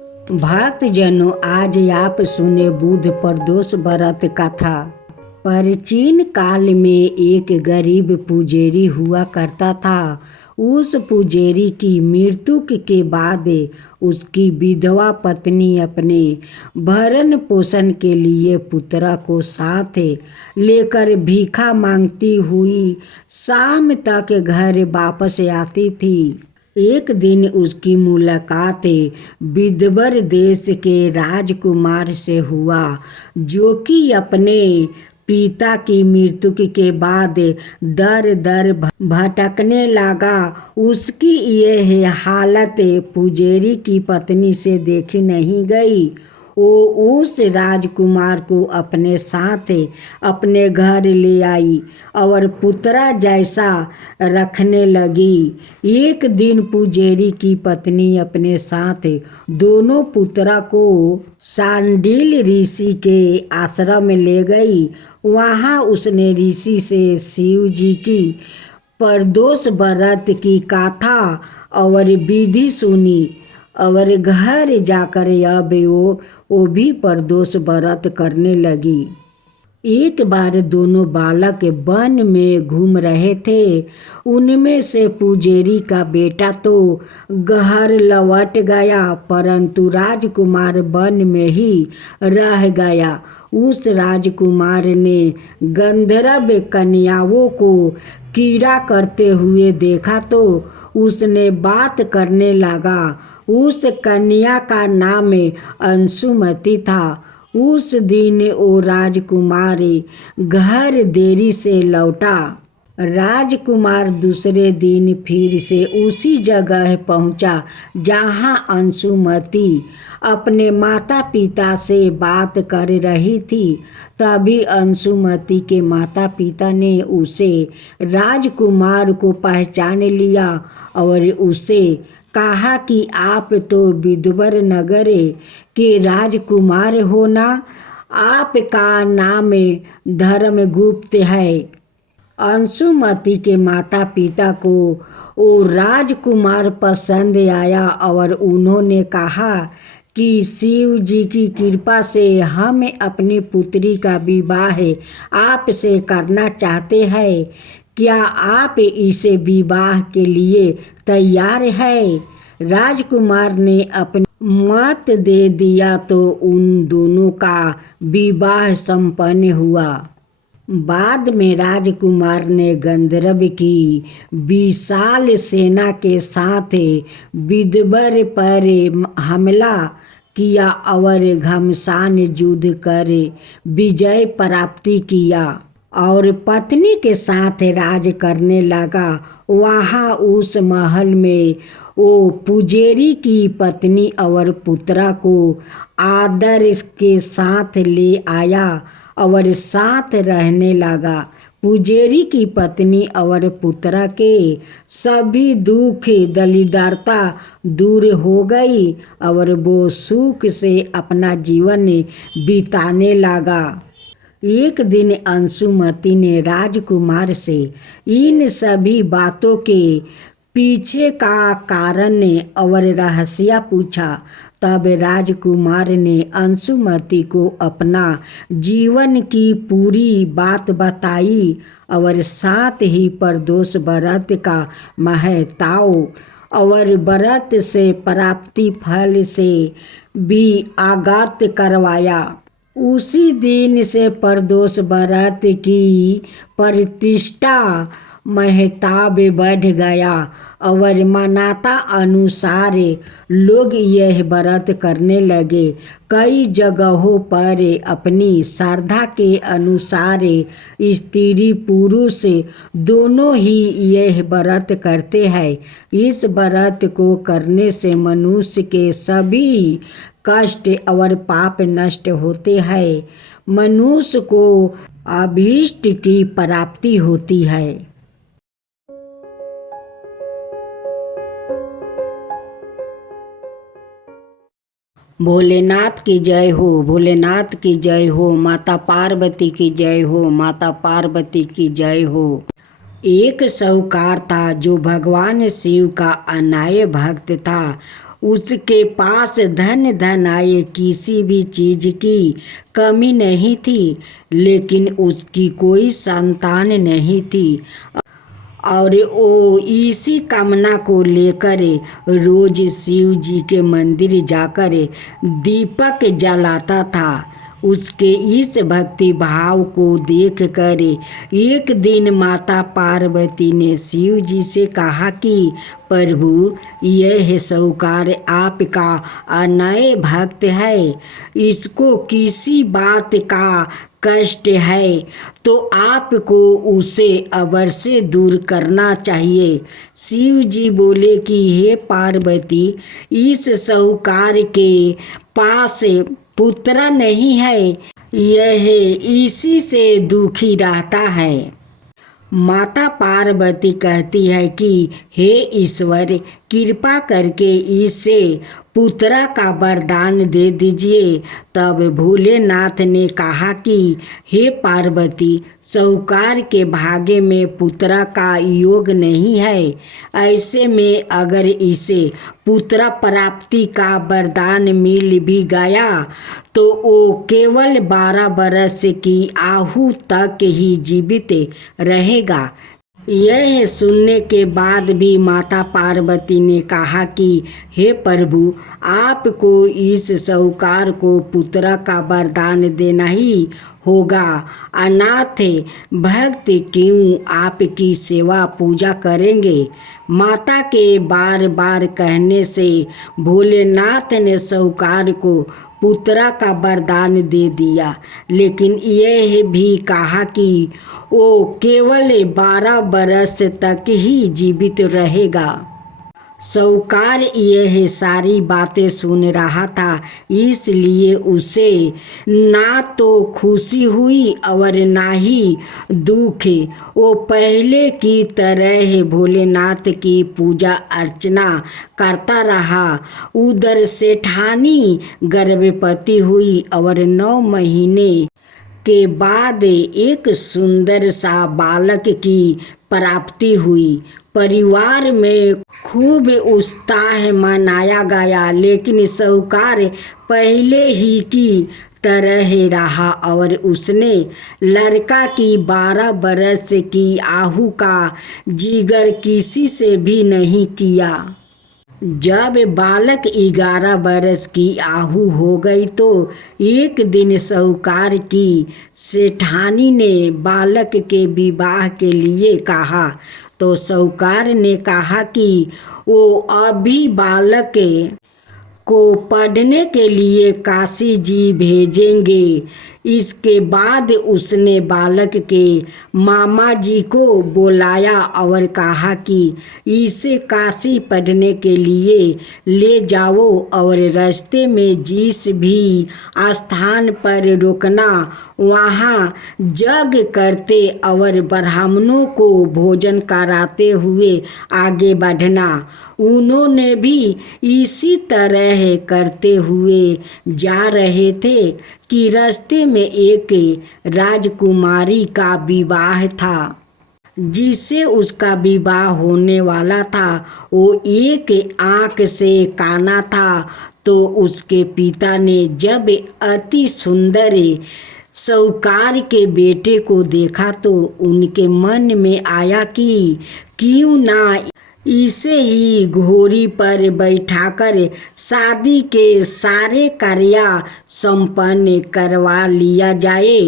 भक्त जनों, आज आप सुने बुध प्रदोष व्रत कथा। प्राचीन काल में एक गरीब पुजारी हुआ करता था। उस पुजारी की मृत्यु के बाद उसकी विधवा पत्नी अपने भरण पोषण के लिए पुत्र को साथ लेकर भीखा मांगती हुई शाम तक घर वापस आती थी। एक दिन उसकी मुलाकात विदर्भ देश के राजकुमार से हुआ, जो कि अपने पिता की मृत्यु के बाद दर दर भटकने लगा। उसकी यह हालत पुजारी की पत्नी से देखी नहीं गई। वो उस राजकुमार को अपने साथ अपने घर ले आई और पुत्रा जैसा रखने लगी। एक दिन पुजारी की पत्नी अपने साथ दोनों पुत्रा को सांडिल ऋषि के आश्रम में ले गई। वहाँ उसने ऋषि से शिव जी की प्रदोष व्रत की कथा और विधि सुनी और घर जाकर अब वो भी प्रदोष व्रत करने लगी। एक बार दोनों बालक वन में घूम रहे थे। उनमें से पुजारी का बेटा तो घर लौट गया, परंतु राजकुमार वन में ही रह गया। उस राजकुमार ने गंधर्व कन्याओं को कीड़ा करते हुए देखा तो उसने बात करने लगा। उस कन्या का नाम अंशुमति था। उस दिन वो राजकुमारी घर देरी से लौटा। राजकुमार दूसरे दिन फिर से उसी जगह पहुंचा जहां अंशुमति अपने माता पिता से बात कर रही थी। तभी अंशुमति के माता पिता ने उसे राजकुमार को पहचान लिया और उसे कहा कि आप तो विदर्भ नगर के राजकुमार हो ना? आपका नाम धर्मगुप्त है। अंशुमति के माता पिता को वो राजकुमार पसंद आया और उन्होंने कहा कि शिव जी की कृपा से हम अपनी पुत्री का विवाह आपसे करना चाहते हैं। क्या आप इसे विवाह के लिए तैयार है? राजकुमार ने अपनी मत दे दिया तो उन दोनों का विवाह संपन्न हुआ। बाद में राजकुमार ने गंधर्व की विशाल सेना के साथ विदर्भ पर हमला किया और घमासान युद्ध कर विजय प्राप्त किया और पत्नी के साथ राज करने लगा। वहाँ उस महल में वो पुजारी की पत्नी और पुत्रा को आदर के साथ ले आया और साथ रहने लगा। पुजारी की पत्नी और पुत्रा के सभी दुख दरिद्रता दूर हो गई और वो सुख से अपना जीवन बिताने लगा। एक दिन अंशुमति ने राजकुमार से इन सभी बातों के पीछे का कारण और रहस्य पूछा। तब राजकुमार ने अंशुमति को अपना जीवन की पूरी बात बताई और साथ ही प्रदोष व्रत का महत्व और व्रत से प्राप्ति फल से भी अवगत करवाया। उसी दिन से प्रदोष व्रत की प्रतिष्ठा महताब बढ़ गया और मान्यता अनुसार लोग यह व्रत करने लगे। कई जगहों पर अपनी श्रद्धा के अनुसार स्त्री पुरुष दोनों ही यह व्रत करते हैं। इस व्रत को करने से मनुष्य के सभी कष्ट और पाप नष्ट होते हैं। मनुष्य को अभीष्ट की प्राप्ति होती है। भोलेनाथ की जय हो, भोलेनाथ की जय हो, माता पार्वती की जय हो, माता पार्वती की जय हो। एक साहूकार था जो भगवान शिव का अनाय भक्त था। उसके पास धन धन आए, किसी भी चीज की कमी नहीं थी, लेकिन उसकी कोई संतान नहीं थी। और वो इसी कामना को लेकर रोज शिव जी के मंदिर जाकर दीपक जलाता था। उसके इस भक्ति भाव को देखकर एक दिन माता पार्वती ने शिव जी से कहा कि प्रभु, यह साहूकार आपका अनय भक्त है, इसको किसी बात का कष्ट है तो आपको उसे अवश्य दूर करना चाहिए। शिव जी बोले कि हे पार्वती, इस साहूकार के पास पुत्र नहीं है, यह इसी से दुखी रहता है। माता पार्वती कहती है कि हे ईश्वर, कृपा करके इसे पुत्र का वरदान दे दीजिए। तब भोलेनाथ ने कहा कि हे पार्वती, साहूकार के भाग्य में पुत्र का योग नहीं है। ऐसे में अगर इसे पुत्र प्राप्ति का वरदान मिल भी गया तो वो केवल 12 बरस की आयु तक ही जीवित रहेगा। यह सुनने के बाद भी माता पार्वती ने कहा कि हे प्रभु, आपको इस साहूकार को पुत्र का वरदान देना ही होगा। अनाथ भक्त क्यों आपकी सेवा पूजा करेंगे। माता के बार बार कहने से भोलेनाथ ने साहूकार को पुत्र का वरदान दे दिया, लेकिन यह भी कहा कि वो केवल 12 बरस तक ही जीवित रहेगा। साहूकार यह सारी बातें सुन रहा था, इसलिए उसे ना तो खुशी हुई और ना ही दुख। वो पहले की तरह भोलेनाथ की पूजा अर्चना करता रहा। उधर सेठानी गर्भवती हुई और 9 महीने के बाद एक सुंदर सा बालक की प्राप्ति हुई। परिवार में खूब उत्साह मनाया गया, लेकिन साहूकार पहले ही की तरह रहा और उसने लड़का की 12 बरस की आयु का जिक्र किसी से भी नहीं किया। जब बालक 11 बरस की आयु हो गई तो एक दिन साहूकार की सेठानी ने बालक के विवाह के लिए कहा। तो साहूकार ने कहा कि वो अभी बालक को पढ़ने के लिए काशी जी भेजेंगे। इसके बाद उसने बालक के मामा जी को बुलाया और कहा कि इसे काशी पढ़ने के लिए ले जाओ और रास्ते में जिस भी स्थान पर रुकना, वहाँ यज्ञ करते और ब्राह्मणों को भोजन कराते हुए आगे बढ़ना। उन्होंने भी इसी तरह करते हुए जा रहे थे कि रास्ते में एक राजकुमारी का विवाह था। जिससे उसका विवाह होने वाला था वो एक आँख से काना था। तो उसके पिता ने जब अति सुंदर साहूकार के बेटे को देखा तो उनके मन में आया कि क्यों ना इसे ही घोड़ी पर बैठाकर शादी के सारे कार्य संपन्न करवा लिया जाए।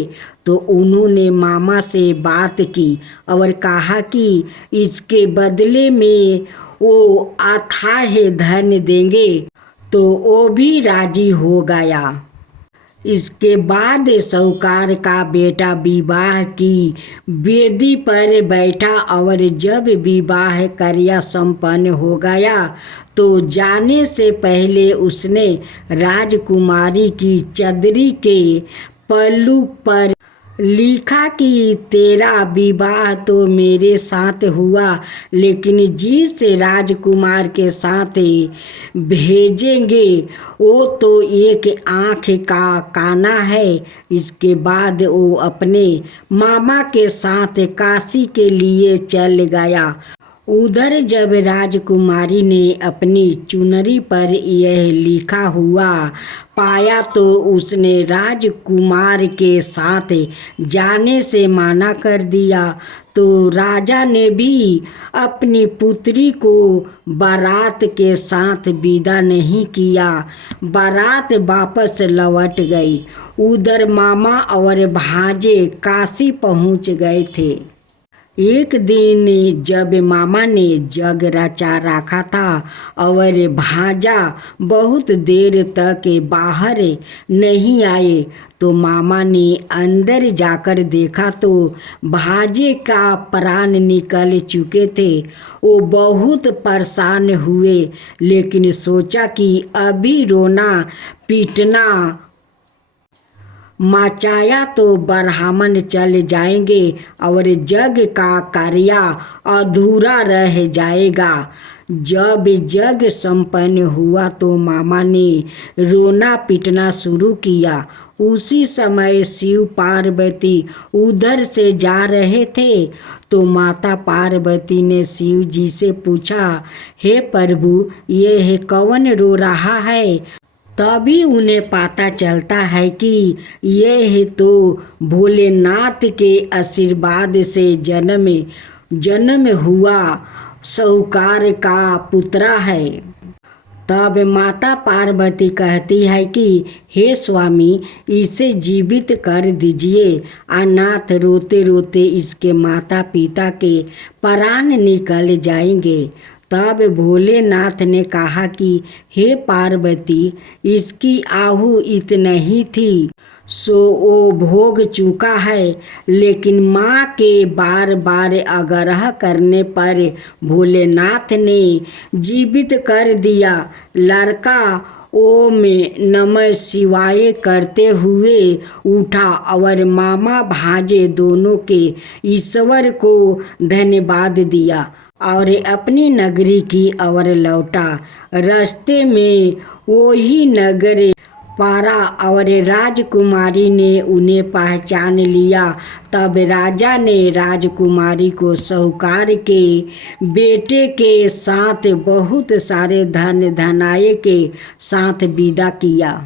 तो उन्होंने मामा से बात की और कहा कि इसके बदले में वो अथाह धन देंगे। तो वो भी राजी हो गया। इसके बाद साहूकार का बेटा विवाह की वेदी पर बैठा और जब विवाह कार्य संपन्न हो गया तो जाने से पहले उसने राजकुमारी की चदरी के पल्लू पर लिखा कि तेरा विवाह तो मेरे साथ हुआ, लेकिन जिस राजकुमार के साथ भेजेंगे वो तो एक आँख का काना है। इसके बाद वो अपने मामा के साथ काशी के लिए चल गया। उधर जब राजकुमारी ने अपनी चुनरी पर यह लिखा हुआ पाया तो उसने राजकुमार के साथ जाने से मना कर दिया। तो राजा ने भी अपनी पुत्री को बारात के साथ विदा नहीं किया। बारात वापस लौट गई। उधर मामा और भांजे काशी पहुंच गए थे। एक दिन जब मामा ने जग रचा रखा था और भांजा बहुत देर तक बाहर नहीं आए तो मामा ने अंदर जाकर देखा तो भांजे का प्राण निकल चुके थे। वो बहुत परेशान हुए, लेकिन सोचा कि अभी रोना पीटना मचाया तो ब्राह्मण चल जाएंगे और जग का कार्य अधूरा रह जाएगा। जब जग संपन्न हुआ तो मामा ने रोना पीटना शुरू किया। उसी समय शिव पार्वती उधर से जा रहे थे तो माता पार्वती ने शिव जी से पूछा, हे प्रभु, ये कौन रो रहा है? तभी उन्हें पता चलता है कि यह तो भोलेनाथ के आशीर्वाद से जन्म हुआ साहूकार का पुत्रा है। तब माता पार्वती कहती है कि हे स्वामी, इसे जीवित कर दीजिए। अनाथ रोते रोते इसके माता पिता के प्राण निकल जाएंगे। तब भोलेनाथ ने कहा कि हे पार्वती, इसकी आहु इतना ही थी सो वो भोग चुका है। लेकिन माँ के बार बार आग्रह करने पर भोलेनाथ ने जीवित कर दिया। लड़का ओम नमः शिवाय करते हुए उठा और मामा भांजे दोनों के ईश्वर को धन्यवाद दिया और अपनी नगरी की ओर लौटा। रास्ते में वही नगर पारा और राजकुमारी ने उन्हें पहचान लिया। तब राजा ने राजकुमारी को साहूकार के बेटे के साथ बहुत सारे धन धनाये के साथ विदा किया।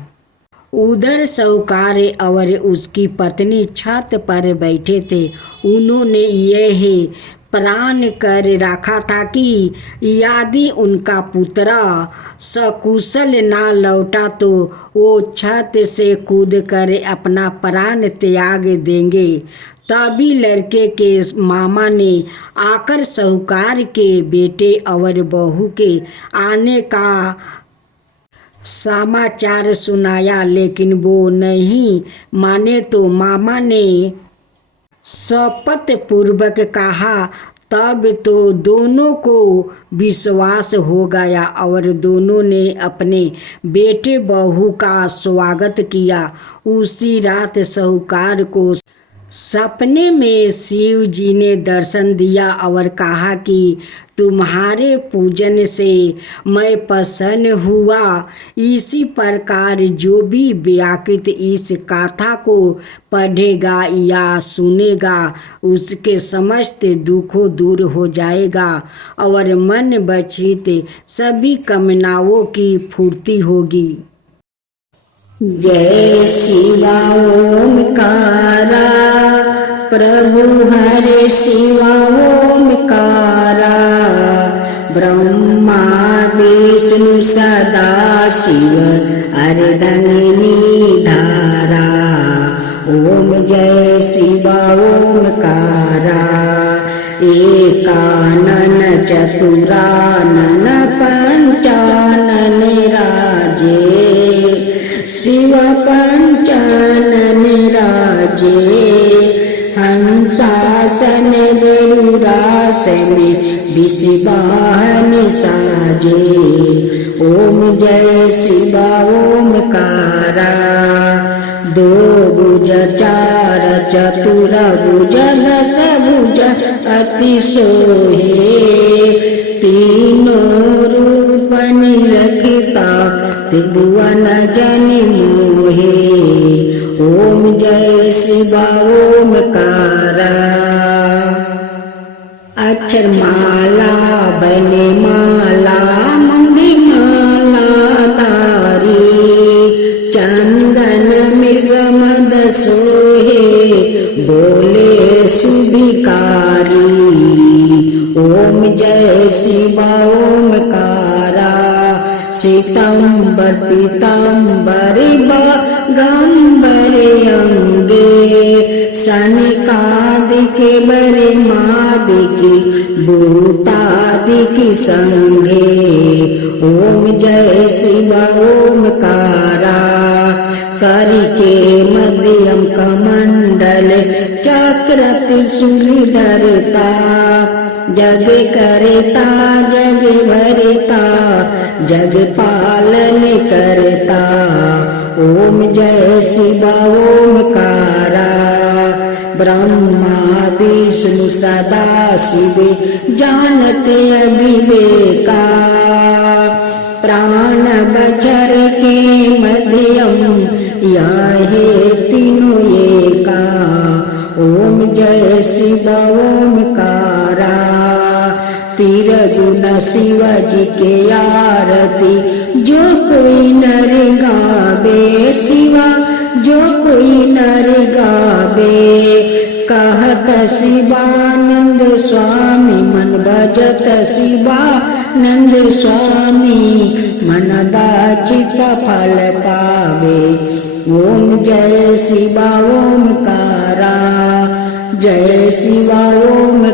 उधर साहूकार और उसकी पत्नी छत पर बैठे थे। उन्होंने यह प्राण कर रखा था कि यदि उनका पुत्र सकुशल ना लौटा तो वो छत से कूदकर अपना प्राण त्याग देंगे। तभी लड़के के मामा ने आकर साहूकार के बेटे और बहू के आने का समाचार सुनाया, लेकिन वो नहीं माने तो मामा ने शपथ पूर्वक कहा। तब तो दोनों को विश्वास हो गया और दोनों ने अपने बेटे बहू का स्वागत किया। उसी रात साहूकार को सपने में शिव जी ने दर्शन दिया और कहा कि तुम्हारे पूजन से मैं प्रसन्न हुआ। इसी प्रकार जो भी व्याकृत इस कथा को पढ़ेगा या सुनेगा उसके समस्त दुखों दूर हो जाएगा और मन बचित सभी कामनाओं की पूर्ति होगी। जय शिवा ओमकारा, प्रभु हरे शिवा ओमकारा। ब्रह्मा विष्णु सदा शिव अर्धंगिनी धारा। ओम जय शिवा ओमकारा। एकानन चतुरानन पंचानन राजे। शिव पंचानन राजे। हंसासन गरुड़ासन विषवाहन साजे। ओम जय शिवा ओमकारा। दो भुज चार चतुर भुज दस भुज अति सोहे। तीनों रूप निरखता त्रिभुवन जन मोहे। ओम जय शिवा ओमकारा। अक्षर माला बने माला मंदी माला तारी चंदन मृग मद सोहे बोले सुभिकारी ओम जय शिवा ओमकारा श्वेतांबर पीतांबर गंबरे अंगे सनिकादिके बरे मादिकी भूतादिकी संगे ओम जय शिवा ओमकारा करिके मध्यम कमंडल चक्र त्रिशूल धरता जग करता जग भरता जग पालन करता ओम जय शिवा ओमकारा ब्रह्मा विष्णु सदा शिव जानते अविवेका प्राण बचर के मध्यम याहे तीनों एका ओम जय शिवा ओमकारा तीर गुण शिवाजी के आरती जो कोई नर गावे शिवा जो कोई नर गावे कहत शिवानंद स्वामी मन भजत शिवानंद स्वामी मन बाचित फल पावे ओम जय शिवा ओमकारा जय शिवा ओम